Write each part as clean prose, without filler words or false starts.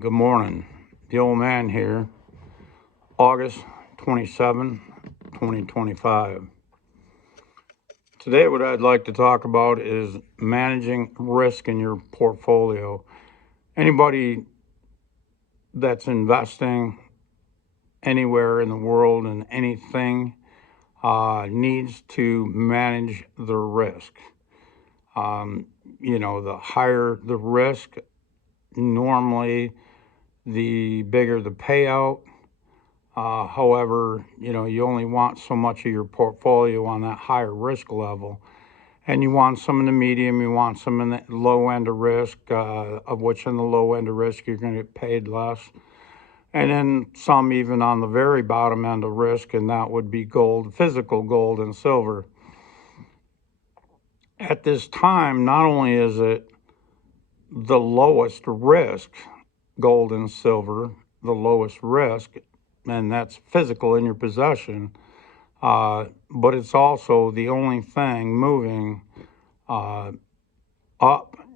Good morning. The old man here, August 27, 2025. Today, what I'd like to talk about is managing risk in your portfolio. Anybody that's investing anywhere in the world in anything needs to manage the risk. The higher the risk, normally the bigger the payout. However, you only want so much of your portfolio on that higher risk level. And you want some in the medium, you want some in the low end of risk, of which in the low end of risk you're going to get paid less. And then some even on the very bottom end of risk, and that would be gold, physical gold and silver. At this time, not only is it the lowest risk, gold and silver, the lowest risk, and that's physical in your possession, but it's also the only thing moving up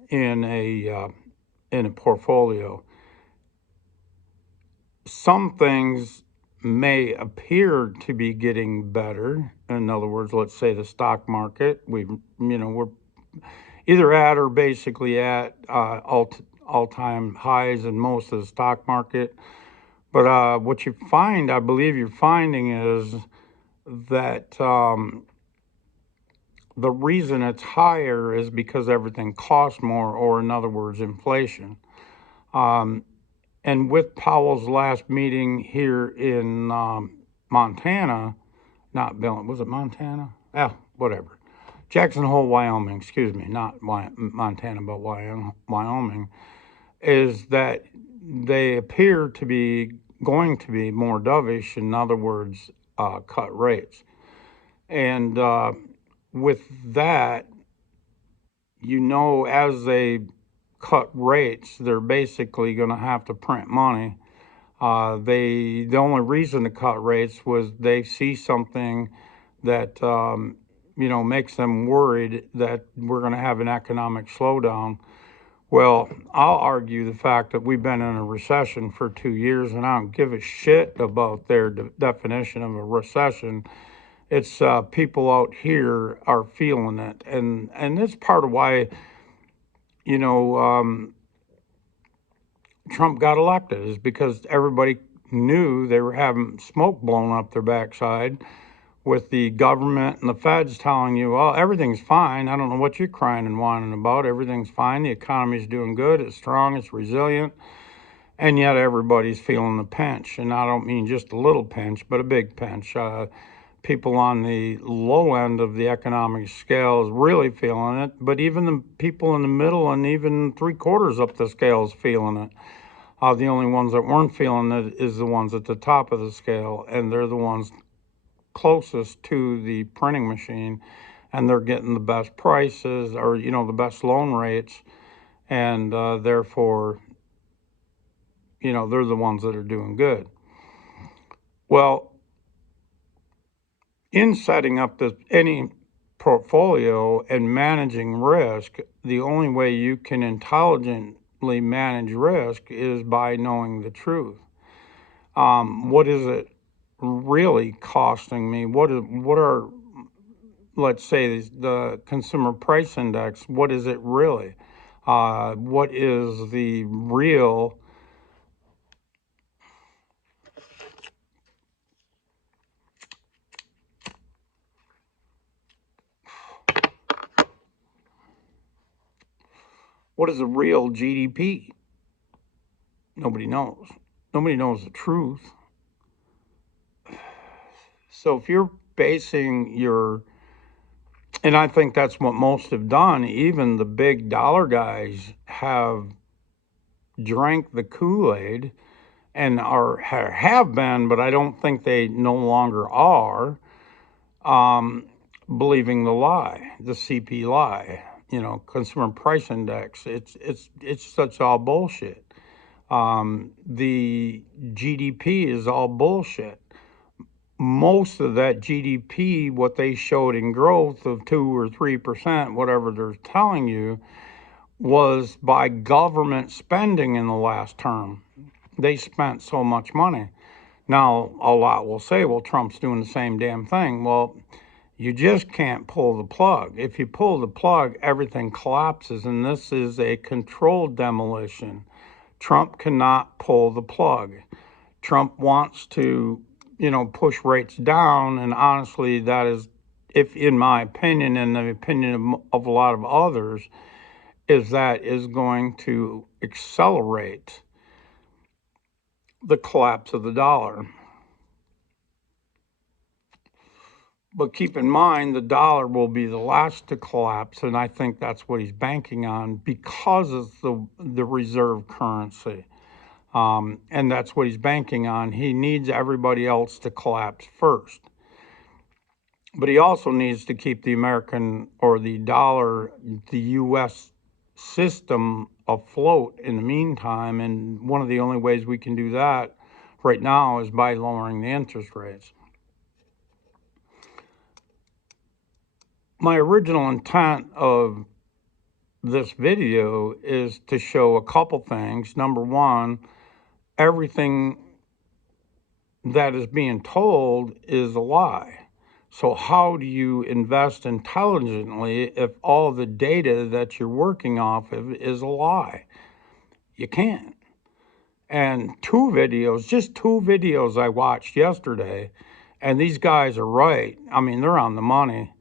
in a portfolio. Some things may appear to be getting better. In other words, let's say the stock market, we're either at or basically at all-time highs in most of the stock market. But what you find, I believe you're finding, is that the reason it's higher is because everything costs more, or in other words, inflation. And with Powell's last meeting here in Montana, not Bill, was it Montana? Whatever. Jackson Hole, Wyoming, excuse me, not Montana, but Wyoming, is that they appear to be going to be more dovish, in other words, cut rates. And with that, as they cut rates, they're basically going to have to print money. The only reason to cut rates was they see something that makes them worried that we're going to have an economic slowdown. Well, I'll argue the fact that we've been in a recession for 2 years, and I don't give a shit about their definition of a recession. It's people out here are feeling it, and that's part of why Trump got elected, is because everybody knew they were having smoke blown up their backside with the government and the feds telling you, well, everything's fine. I don't know what you're crying and whining about. Everything's fine. The economy's doing good. It's strong. It's resilient. And yet everybody's feeling the pinch. And I don't mean just a little pinch, but a big pinch. People on the low end of the economic scale is really feeling it. But even the people in the middle and even 3/4 up the scale is feeling it. The only ones that weren't feeling it is the ones at the top of the scale, and they're the ones closest to the printing machine, and they're getting the best prices, or the best loan rates, and therefore they're the ones that are doing good. Well, in setting up any portfolio and managing risk, the only way you can intelligently manage risk is by knowing the truth. What is it really costing me? What are, let's say, the consumer price index? What is it really? What is the real GDP? Nobody knows. Nobody knows the truth. So if you're basing and I think that's what most have done, even the big dollar guys have drank the Kool-Aid and have been, but I don't think they no longer are, believing the lie, the CP lie, consumer price index. It's such all bullshit. The GDP is all bullshit. Most of that GDP, what they showed in growth of 2 or 3%, whatever they're telling you, was by government spending in the last term. They spent so much money. Now, a lot will say, well, Trump's doing the same damn thing. Well, you just can't pull the plug. If you pull the plug, everything collapses, and this is a controlled demolition. Trump cannot pull the plug. Trump wants to, push rates down, and honestly, that is, if in my opinion and the opinion of a lot of others, that is going to accelerate the collapse of the dollar. But keep in mind, the dollar will be the last to collapse, and I think that's what he's banking on because it's the reserve currency. And that's what he's banking on. He needs everybody else to collapse first. But he also needs to keep the American or the dollar, the U.S. system afloat in the meantime. And one of the only ways we can do that right now is by lowering the interest rates. My original intent of this video is to show a couple things. Number one, everything that is being told is a lie. So how do you invest intelligently if all the data that you're working off of is a lie? You can't. And just two videos I watched yesterday, and these guys are right. I mean, they're on the money.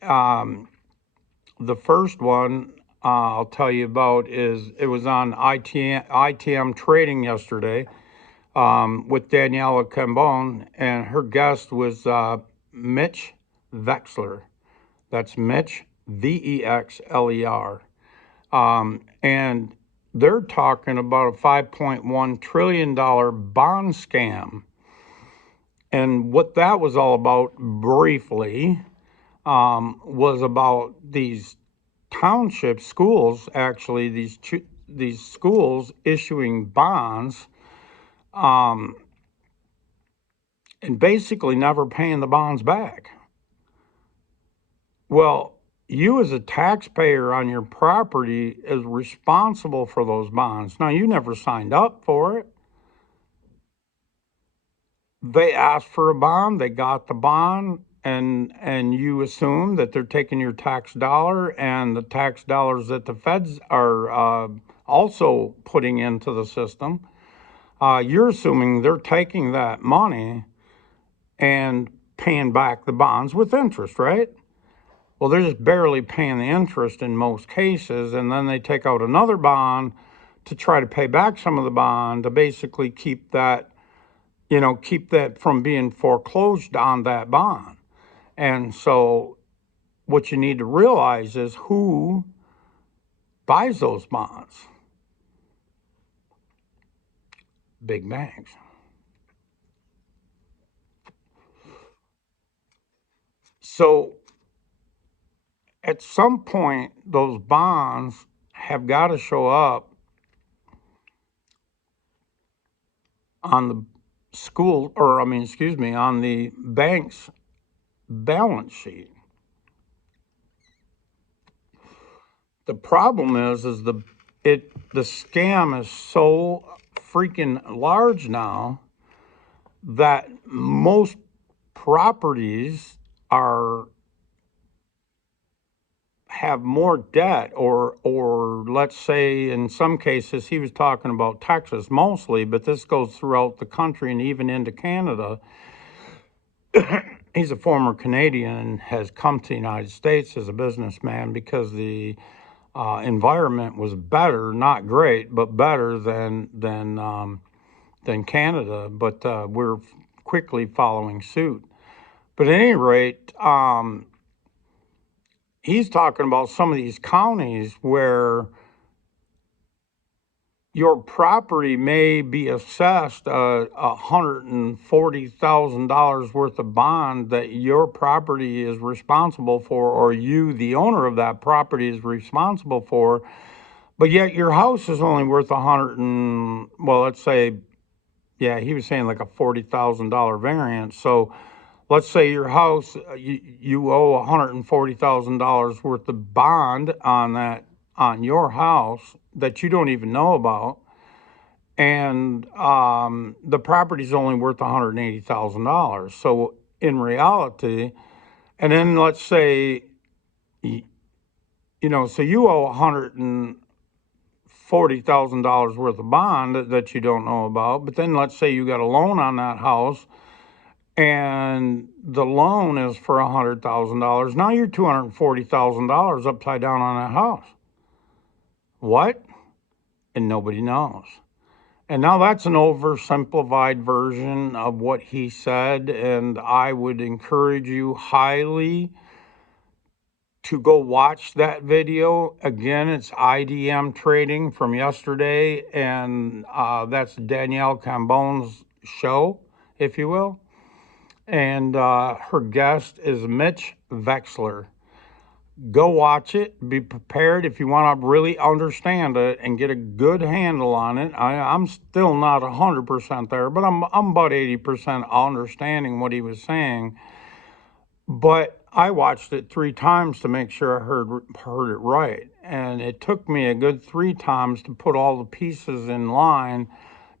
The first one I'll tell you about it was on ITM Trading yesterday with Daniela Cambone, and her guest was Mitch Vexler. That's Mitch, Vexler. And they're talking about a $5.1 trillion bond scam. And what that was all about, briefly, was about these township schools, actually, these schools issuing bonds and basically never paying the bonds back. Well, you as a taxpayer on your property is responsible for those bonds. Now, you never signed up for it. They asked for a bond, they got the bond, and you assume that they're taking your tax dollar and the tax dollars that the feds are also putting into the system. You're assuming they're taking that money and paying back the bonds with interest, right? Well, they're just barely paying the interest in most cases, and then they take out another bond to try to pay back some of the bond to basically keep that from being foreclosed on that bond. And so what you need to realize is who buys those bonds. Big banks. So at some point, those bonds have got to show up on the on the bank's balance sheet. The problem is the scam is so freaking large now that most properties have more debt, or let's say in some cases, he was talking about Texas mostly, but this goes throughout the country and even into Canada. He's a former Canadian and has come to the United States as a businessman because the environment was better, not great, but better than Canada. But we're quickly following suit. But at any rate, he's talking about some of these counties where your property may be assessed $140,000 worth of bond that your property is responsible for, or you, the owner of that property, is responsible for, but yet your house is only worth let's say, yeah, he was saying like a $40,000 variance. So let's say your house, you owe $140,000 worth of bond on that on your house that you don't even know about, and the property's only worth $180,000. So in reality, and then let's say, so you owe $140,000 worth of bond that you don't know about, but then let's say you got a loan on that house and the loan is for $100,000. Now you're $240,000 upside down on that house. What? And nobody knows. And now that's an oversimplified version of what he said, and I would encourage you highly to go watch that video. Again, it's IDM Trading from yesterday, and that's Danielle Cambone's show, if you will. And her guest is Mitch Wexler. Go watch it. Be prepared if you want to really understand it and get a good handle on it. I'm still not 100% there, but I'm about 80% understanding what he was saying. But I watched it 3 times to make sure I heard it right, and it took me a good 3 times to put all the pieces in line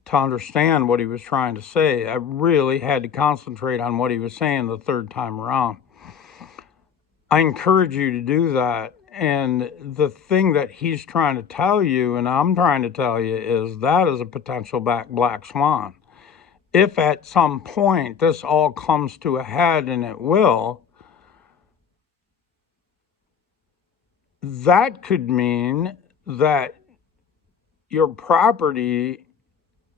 to understand what he was trying to say. I really had to concentrate on what he was saying the 3rd time around. I encourage you to do that. And the thing that he's trying to tell you, and I'm trying to tell you, is that is a potential black swan. If at some point this all comes to a head, and it will, that could mean that your property,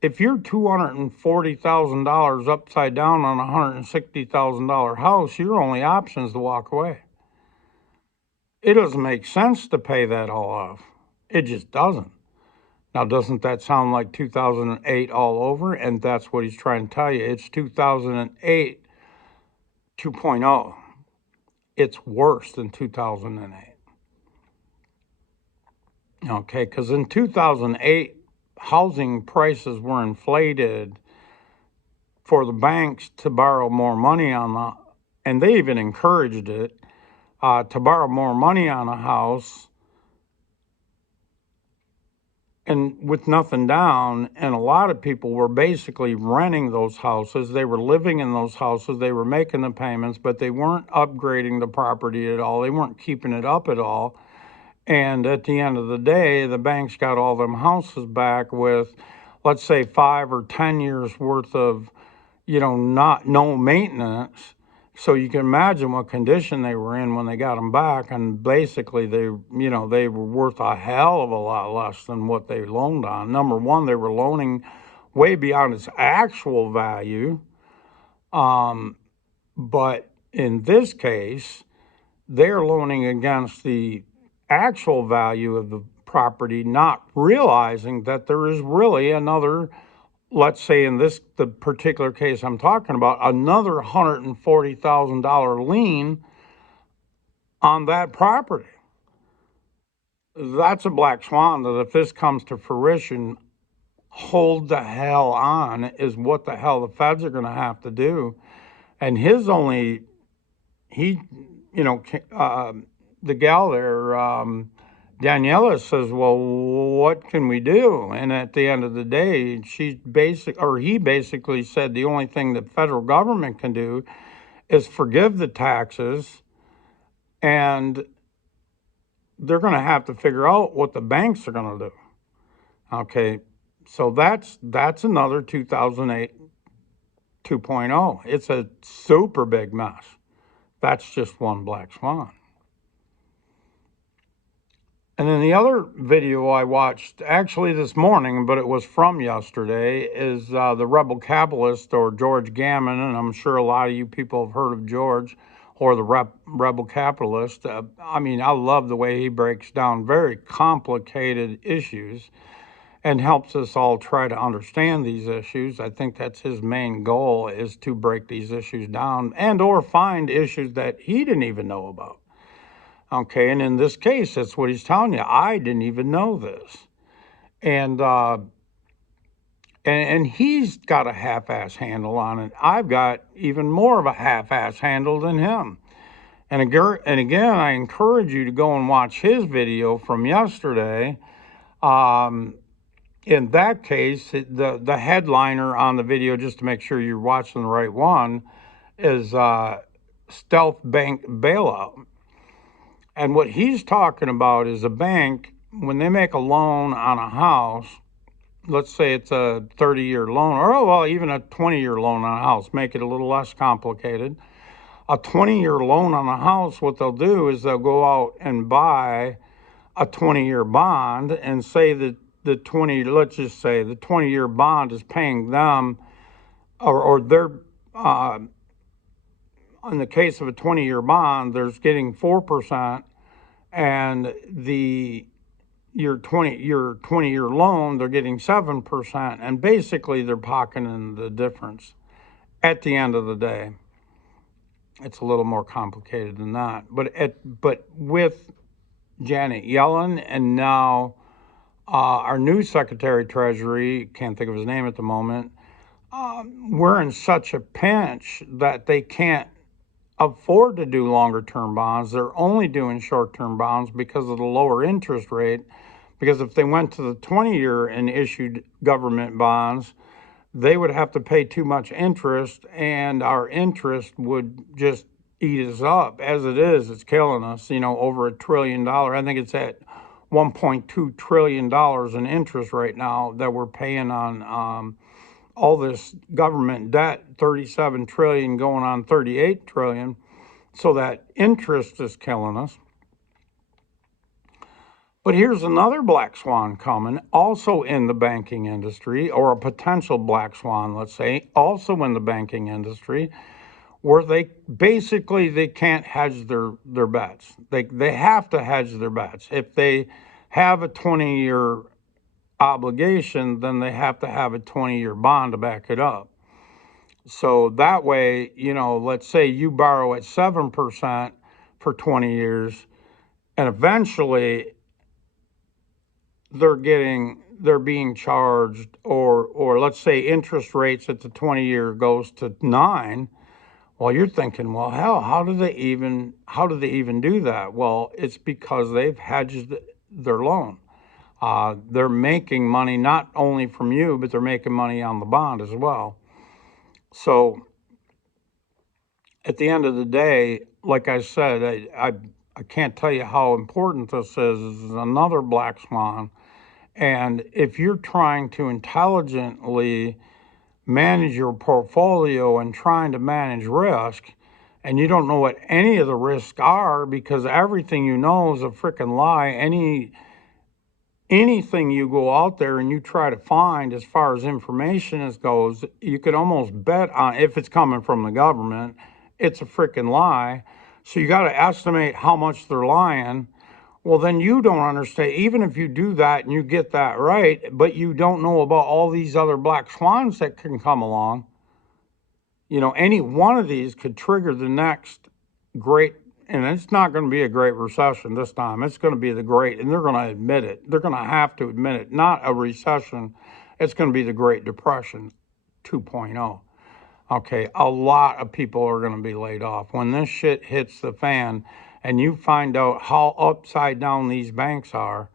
if you're $240,000 upside down on a $160,000 house, your only option is to walk away. It doesn't make sense to pay that all off. It just doesn't. Now, doesn't that sound like 2008 all over? And that's what he's trying to tell you. It's 2008 2.0. It's worse than 2008. Okay, because in 2008, housing prices were inflated for the banks to borrow more money and they even encouraged it, to borrow more money on a house and with nothing down. And a lot of people were basically renting those houses. They were living in those houses. They were making the payments, but they weren't upgrading the property at all. They weren't keeping it up at all. And at the end of the day, the banks got all them houses back with, let's say, 5 or 10 years worth of, no maintenance. So you can imagine what condition they were in when they got them back. And basically they were worth a hell of a lot less than what they loaned on. Number one, they were loaning way beyond its actual value. But in this case, they're loaning against the actual value of the property, not realizing that there is really another, let's say in the particular case I'm talking about, another $140,000 lien on that property. That's a black swan that if this comes to fruition, hold the hell on, is what the hell the feds are going to have to do. And the gal there, Daniela, says, well, what can we do? And at the end of the day, he basically said the only thing the federal government can do is forgive the taxes, and they're going to have to figure out what the banks are going to do. Okay, so that's another 2008 2.0. It's a super big mess. That's just one black swan. And then the other video I watched actually this morning, but it was from yesterday, is the Rebel Capitalist, or George Gammon. And I'm sure a lot of you people have heard of George, or the Rebel Capitalist. I love the way he breaks down very complicated issues and helps us all try to understand these issues. I think that's his main goal, is to break these issues down and or find issues that he didn't even know about. Okay, and in this case, that's what he's telling you. I didn't even know this. And he's got a half-ass handle on it. I've got even more of a half-ass handle than him. And again, I encourage you to go and watch his video from yesterday. Um, in that case, the headliner on the video, just to make sure you're watching the right one, is Stealth Bank Bailout. And what he's talking about is a bank, when they make a loan on a house, let's say it's a 30-year loan, or well, even a 20-year loan on a house, make it a little less complicated. A 20-year loan on a house, what they'll do is they'll go out and buy a 20-year bond and say that let's just say the 20-year bond is paying them, or they're, in the case of a 20-year bond, there's getting 4%, and your 20-year loan, they're getting 7%, and basically they're pocketing the difference at the end of the day. It's a little more complicated than that. But with Janet Yellen and now our new Secretary of Treasury, can't think of his name at the moment, we're in such a pinch that they can't afford to do longer term bonds. They're only doing short term bonds because of the lower interest rate. Because if they went to the 20-year and issued government bonds, they would have to pay too much interest, and our interest would just eat us up. As it is, it's killing us, over $1 trillion. I think it's at $1.2 trillion in interest right now that we're paying on all this government debt, 37 trillion going on 38 trillion. So that interest is killing us. But here's another black swan coming, also in the banking industry, or a potential black swan, let's say, also in the banking industry, where they can't hedge their bets. They have to hedge their bets. If they have a 20-year obligation, then they have to have a 20-year bond to back it up. So that way, let's say you borrow at 7% for 20 years, and eventually they're being charged, or let's say interest rates at the 20-year goes to 9. Well, you're thinking, well, hell, how do they even do that? Well, it's because they've hedged their loan. They're making money not only from you, but they're making money on the bond as well. So at the end of the day, like I said, I can't tell you how important this is. This is another black swan. And if you're trying to intelligently manage your portfolio and trying to manage risk, and you don't know what any of the risks are because everything you know is a freaking lie, anything you go out there and you try to find as far as information goes, you could almost bet on, if it's coming from the government, it's a freaking lie. So you got to estimate how much they're lying. Well, then you don't understand, even if you do that and you get that right, but you don't know about all these other black swans that can come along. Any one of these could trigger the next great, and it's not going to be a great recession this time. It's going to be the great, and they're going to admit it. They're going to have to admit it. Not a recession. It's going to be the Great Depression 2.0. Okay, a lot of people are going to be laid off. When this shit hits the fan and you find out how upside down these banks are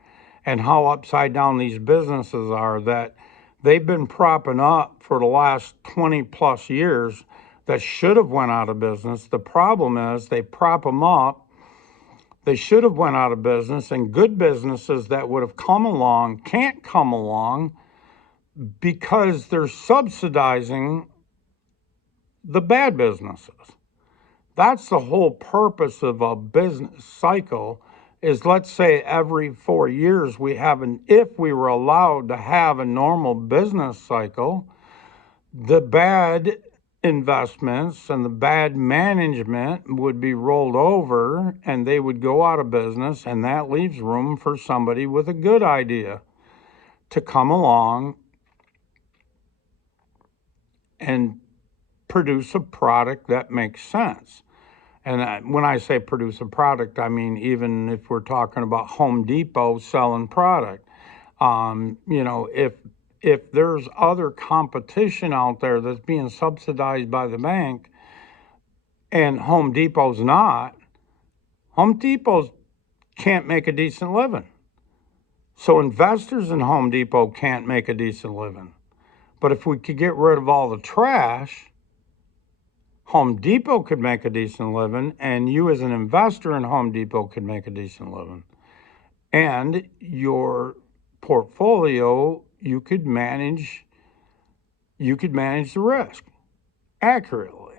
and how upside down these businesses are that they've been propping up for the last 20 plus years that should have went out of business. The problem is they prop them up. They should have went out of business, and good businesses that would have come along can't come along because they're subsidizing the bad businesses. That's the whole purpose of a business cycle is, let's say every 4 years if we were allowed to have a normal business cycle, the bad investments and the bad management would be rolled over and they would go out of business, and that leaves room for somebody with a good idea to come along and produce a product that makes sense. And when I say produce a product, I mean, even if we're talking about Home Depot selling product, if there's other competition out there that's being subsidized by the bank and Home Depot's not, Home Depot can't make a decent living. So investors in Home Depot can't make a decent living. But if we could get rid of all the trash, Home Depot could make a decent living, and you as an investor in Home Depot could make a decent living. And your portfolio, you could manage the risk accurately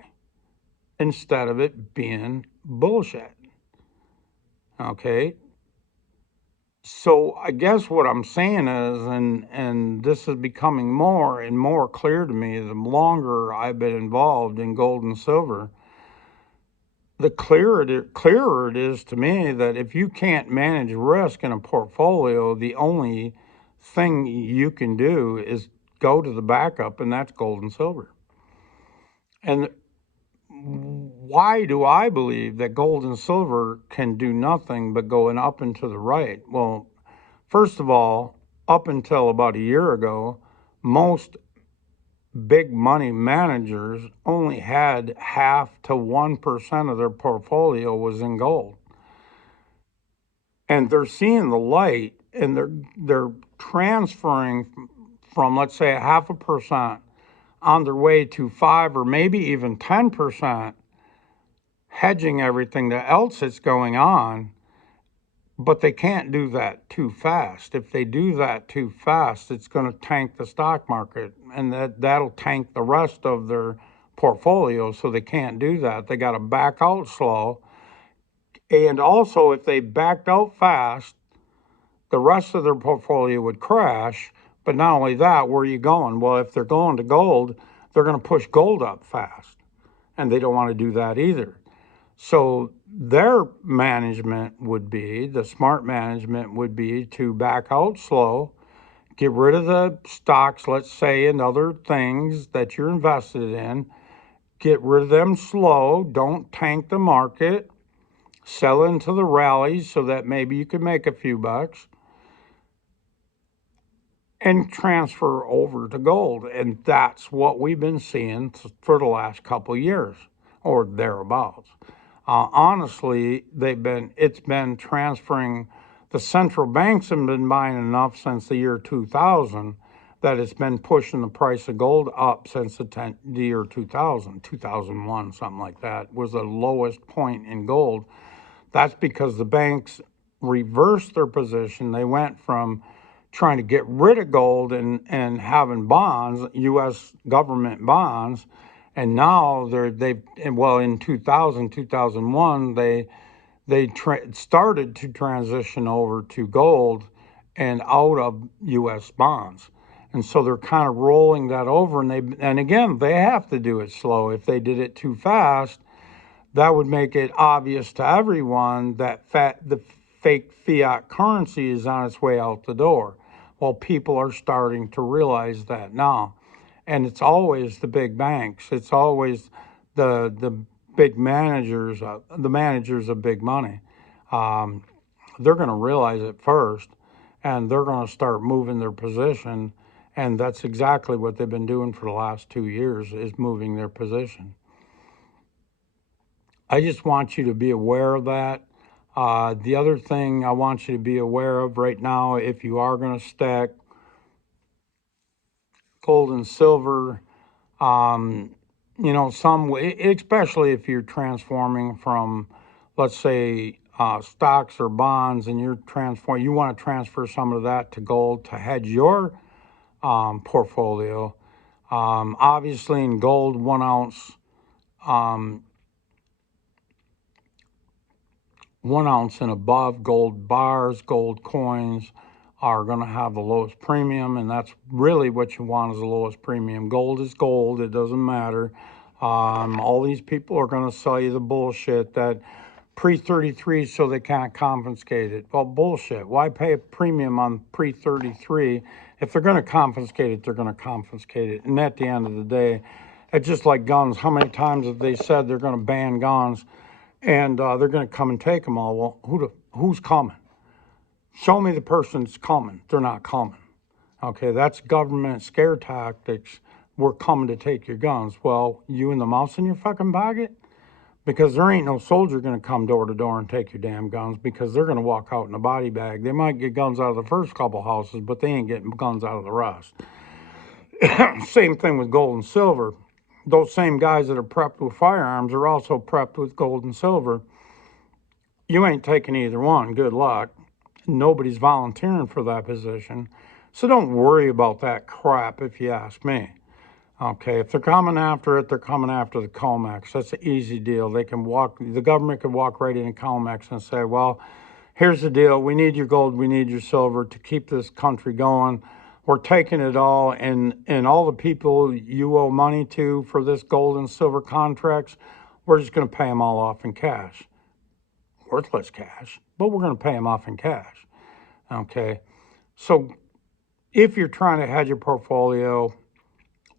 instead of it being bullshit. Okay? So I guess what I'm saying is, and this is becoming more and more clear to me the longer I've been involved in gold and silver, the clearer it is to me that if you can't manage risk in a portfolio, the only thing you can do is go to the backup, and that's gold and silver. And why do I believe that gold and silver can do nothing but going up and to the right? Well, first of all, up until about a year ago, most big money managers only had 0.5% to 1% of their portfolio was in gold. And they're seeing the light, and they're transferring from, let's say, 0.5% on their way to 5 or maybe even 10%, hedging everything else that's going on. But they can't do that too fast. If they do that too fast, it's going to tank the stock market, and that'll tank the rest of their portfolio. So they can't do that. They got to back out slow. And also, if they backed out fast, the rest of their portfolio would crash. But not only that, where are you going? Well, if they're going to gold, they're going to push gold up fast, and they don't want to do that either. So their management would be, the smart management would be to back out slow, get rid of the stocks, let's say, and other things that you're invested in, get rid of them slow, don't tank the market, sell into the rallies so that maybe you could make a few bucks, and transfer over to gold. And that's what we've been seeing for the last couple of years or thereabouts. Honestly, it's been transferring. The central banks have been buying enough since the year 2000 that it's been pushing the price of gold up since the year 2000, 2001, something like that, was the lowest point in gold. That's because the banks reversed their position. They went from trying to get rid of gold and having bonds, U.S. government bonds, and now in 2000, 2001, they started to transition over to gold and out of U.S. bonds. And so they're kind of rolling that over, and again, they have to do it slow. If they did it too fast, that would make it obvious to everyone that the fake fiat currency is on its way out the door. Well, people are starting to realize that now. And it's always the big banks. It's always the big managers, the managers of big money. They're going to realize it first, and they're going to start moving their position. And that's exactly what they've been doing for the last 2 years, is moving their position. I just want you to be aware of that. The other thing I want you to be aware of right now, if you are going to stack gold and silver, especially if you're transforming from, let's say, stocks or bonds, and you want to transfer some of that to gold to hedge your portfolio. Obviously, in gold, 1 ounce, 1 ounce and above, gold bars, gold coins are going to have the lowest premium, and that's really what you want, is the lowest premium. Gold is gold. It doesn't matter. All these people are going to sell you the bullshit that pre-33 so they can't confiscate it. Well, bullshit. Why pay a premium on pre-33? If they're going to confiscate it, they're going to confiscate it. And at the end of the day, it's just like guns. How many times have they said they're going to ban guns, and they're going to come and take them all? Well, who's coming? Show me the person that's coming. They're not coming. Okay, that's government scare tactics. We're coming to take your guns. Well, you and the mouse in your fucking pocket? because there ain't no soldier going to come door to door and take your damn guns, because they're going to walk out in a body bag. They might get guns out of the first couple houses, but they ain't getting guns out of the rest. Same thing with gold and silver. Those same guys that are prepped with firearms are also prepped with gold and silver. You ain't taking either one. Good luck. Nobody's volunteering for that position. So don't worry about that crap, if you ask me. Okay, if they're coming after it, they're coming after the COMEX. That's an easy deal. The government could walk right into COMEX and say, well, here's the deal. We need your gold, we need your silver to keep this country going. We're taking it all, and all the people you owe money to for this gold and silver contracts, we're just going to pay them all off in cash. Worthless cash, but we're going to pay them off in cash. Okay, so if you're trying to hedge your portfolio,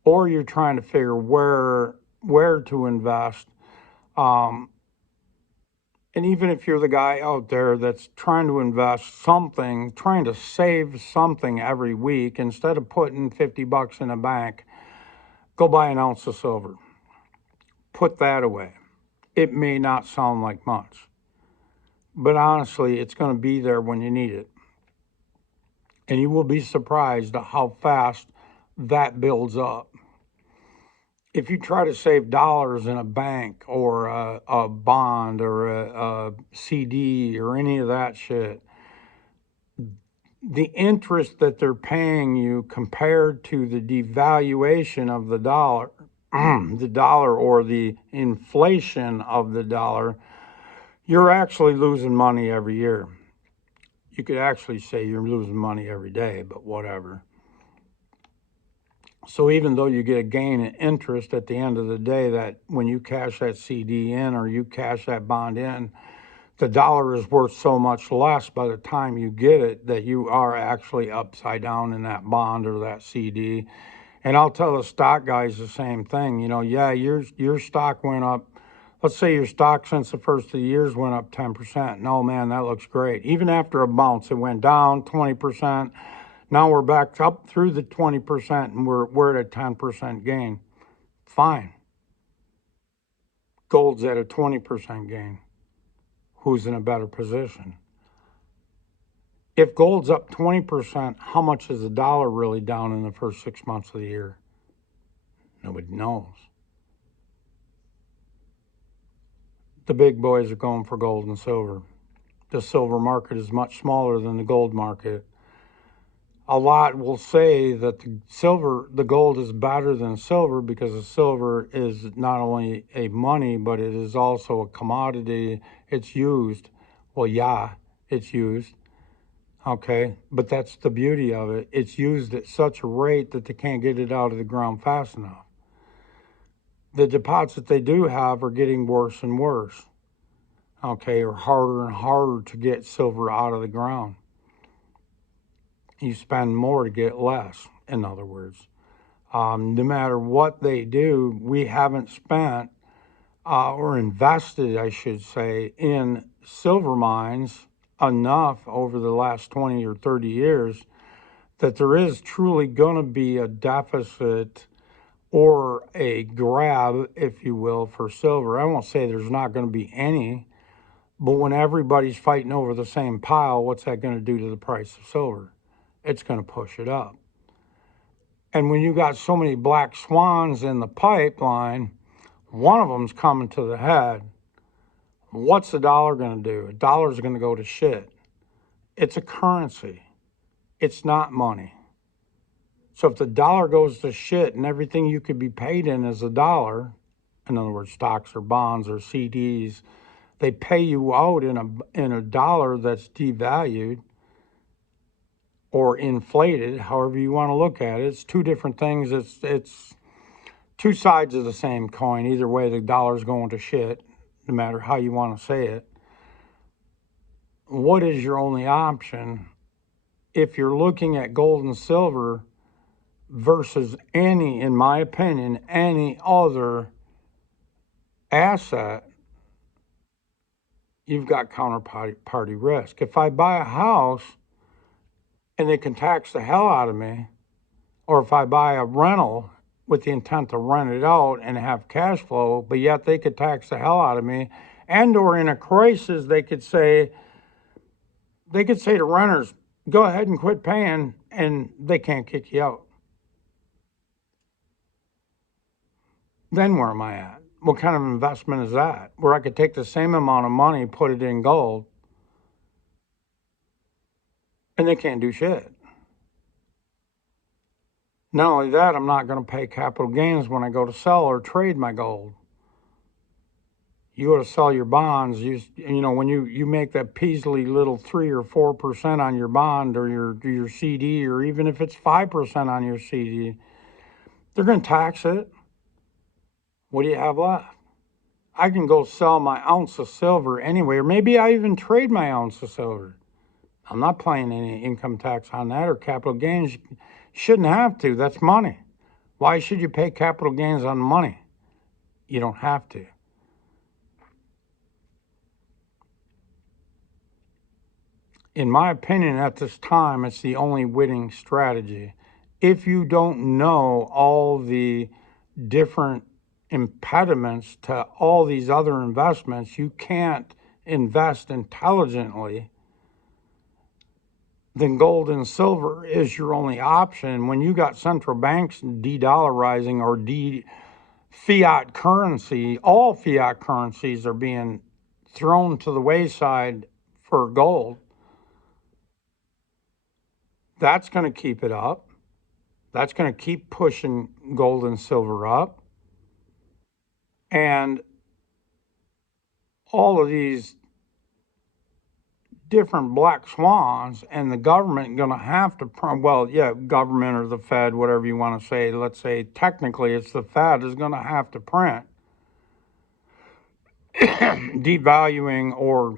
or you're trying to figure where to invest, and even if you're the guy out there that's trying to invest something, trying to save something every week, instead of putting $50 in a bank, go buy an ounce of silver. Put that away. It may not sound like much, but honestly, it's going to be there when you need it. And you will be surprised at how fast that builds up. If you try to save dollars in a bank or a bond or a CD or any of that shit, the interest that they're paying you compared to the devaluation of the dollar, the dollar or the inflation of the dollar, you're actually losing money every year. You could actually say you're losing money every day, but whatever. So even though you get a gain in interest at the end of the day, that when you cash that CD in or you cash that bond in, the dollar is worth so much less by the time you get it that you are actually upside down in that bond or that CD. And I'll tell the stock guys the same thing. Yeah, your stock went up. Let's say your stock since the first of the years went up 10%. No, man, that looks great. Even after a bounce, it went down 20%. Now we're back up through the 20% and we're at a 10% gain. Fine. Gold's at a 20% gain. Who's in a better position? If gold's up 20%, how much is the dollar really down in the first 6 months of the year? Nobody knows. The big boys are going for gold and silver. The silver market is much smaller than the gold market. A lot will say that the gold is better than silver because the silver is not only a money, but it is also a commodity. It's used. Well, yeah, it's used. Okay, but that's the beauty of it. It's used at such a rate that they can't get it out of the ground fast enough. The deposits they do have are getting worse and worse. Okay, or harder and harder to get silver out of the ground. You spend more to get less, in other words. No matter what they do, we haven't spent or invested, I should say, in silver mines enough over the last 20 or 30 years that there is truly going to be a deficit or a grab, if you will, for silver. I won't say there's not going to be any, but when everybody's fighting over the same pile, what's that going to do to the price of silver? It's going to push it up. And when you got so many black swans in the pipeline, one of them's coming to the head. What's the dollar going to do? A dollar's going to go to shit. It's a currency. It's not money. So if the dollar goes to shit and everything you could be paid in is a dollar, in other words, stocks or bonds or CDs, they pay you out in a dollar that's devalued or inflated, however you want to look at it. It's two different things. It's two sides of the same coin. Either way, the dollar's going to shit, no matter how you want to say it. What is your only option if you're looking at gold and silver versus in my opinion, any other asset? You've got counterparty risk. If I buy a house and they can tax the hell out of me, or if I buy a rental with the intent to rent it out and have cash flow, but yet they could tax the hell out of me. And or in a crisis, they could say to renters, go ahead and quit paying, and they can't kick you out. Then where am I at? What kind of investment is that? Where I could take the same amount of money, put it in gold, and they can't do shit. Not only that, I'm not going to pay capital gains when I go to sell or trade my gold. You go to sell your bonds, you know, when you make that Peasley little 3 or 4% on your bond or your CD, or even if it's 5% on your CD, they're going to tax it. What do you have left? I can go sell my ounce of silver anyway, or maybe I even trade my ounce of silver. I'm not paying any income tax on that or capital gains. Shouldn't have to. That's money. Why should you pay capital gains on money? You don't have to. In my opinion, at this time, it's the only winning strategy. If you don't know all the different impediments to all these other investments, you can't invest intelligently, then gold and silver is your only option. When you got central banks de-dollarizing or fiat currency, all fiat currencies are being thrown to the wayside for gold. That's going to keep it up. That's going to keep pushing gold and silver up. And all of these different black swans, and the government going to have to, government or the Fed, whatever you want to say, let's say technically it's the Fed, is going to have to print devaluing, or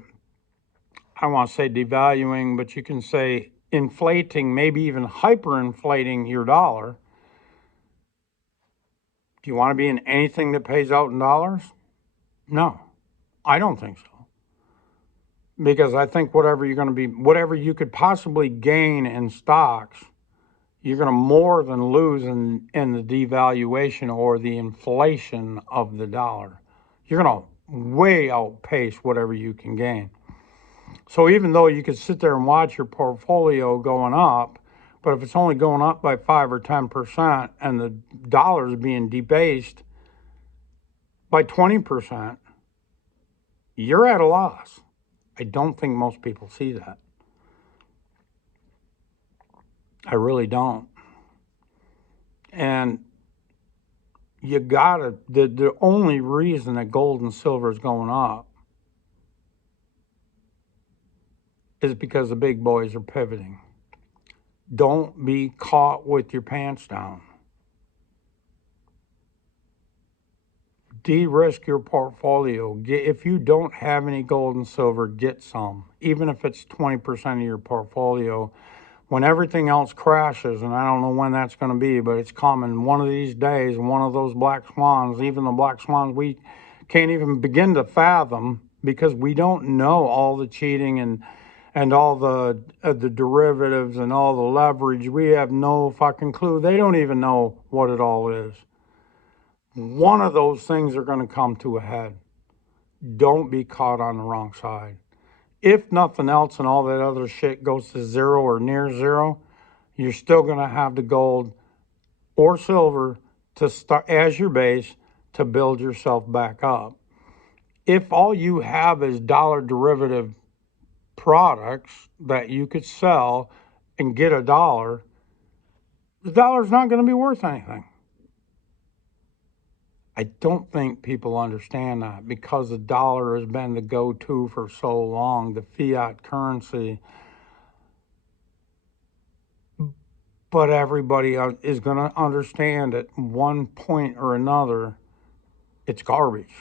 I want to say devaluing, but you can say inflating, maybe even hyperinflating your dollar. Do you want to be in anything that pays out in dollars? No, I don't think so. Because I think whatever you could possibly gain in stocks, you're going to more than lose in the devaluation or the inflation of the dollar. You're going to way outpace whatever you can gain. So even though you could sit there and watch your portfolio going up, but if it's only going up by 5 or 10% and the dollar is being debased by 20%, you're at a loss. I don't think most people see that. I really don't. And the only reason that gold and silver is going up is because the big boys are pivoting. Don't be caught with your pants down. De-risk your portfolio. If you don't have any gold and silver, get some. Even if it's 20% of your portfolio. When everything else crashes, and I don't know when that's going to be, but it's coming one of these days, one of those black swans, even the black swans we can't even begin to fathom, because we don't know all the cheating and all the derivatives and all the leverage. We have no fucking clue. They don't even know what it all is. One of those things are going to come to a head. Don't be caught on the wrong side. If nothing else and all that other shit goes to zero or near zero, you're still going to have the gold or silver to start as your base to build yourself back up. If all you have is dollar derivative products that you could sell and get $1, the dollar's not going to be worth anything. I don't think people understand that, because the dollar has been the go-to for so long, the fiat currency. But everybody is going to understand at one point or another, it's garbage.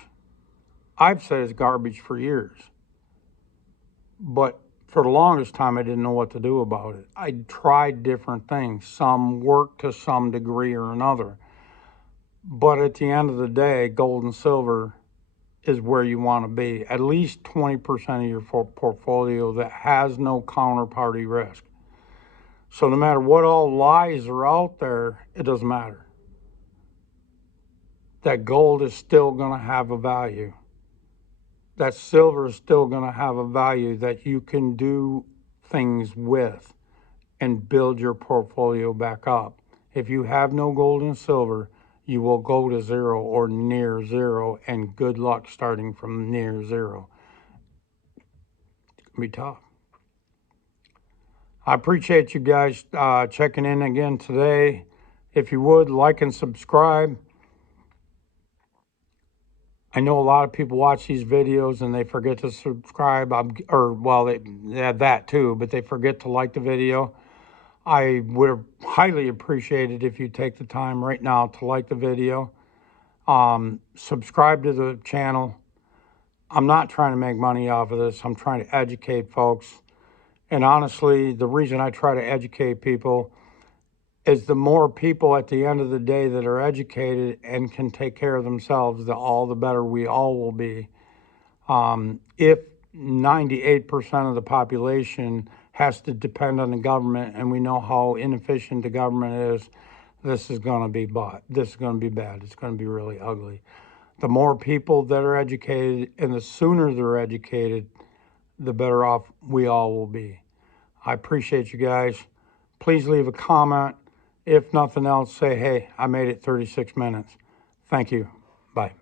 I've said it's garbage for years. But for the longest time, I didn't know what to do about it. I tried different things. Some worked to some degree or another. But at the end of the day, gold and silver is where you want to be. At least 20% of your portfolio that has no counterparty risk. So no matter what all lies are out there, it doesn't matter. that gold is still going to have a value. That silver is still going to have a value that you can do things with and build your portfolio back up. If you have no gold and silver, you will go to zero or near zero, and good luck starting from near zero. It's going to be tough. I appreciate you guys checking in again today. If you would, like and subscribe. I know a lot of people watch these videos and they forget to subscribe, they have that too, but they forget to like the video. I would highly appreciate it if you take the time right now to like the video. Subscribe to the channel. I'm not trying to make money off of this. I'm trying to educate folks. And honestly, the reason I try to educate people is the more people at the end of the day that are educated and can take care of themselves, the better we all will be. If 98% of the population has to depend on the government, and we know how inefficient the government is, this is going to be bad. It's going to be really ugly. The more people that are educated, and the sooner they're educated, the better off we all will be. I appreciate you guys. Please leave a comment. If nothing else, say, hey, I made it 36 minutes. Thank you. Bye.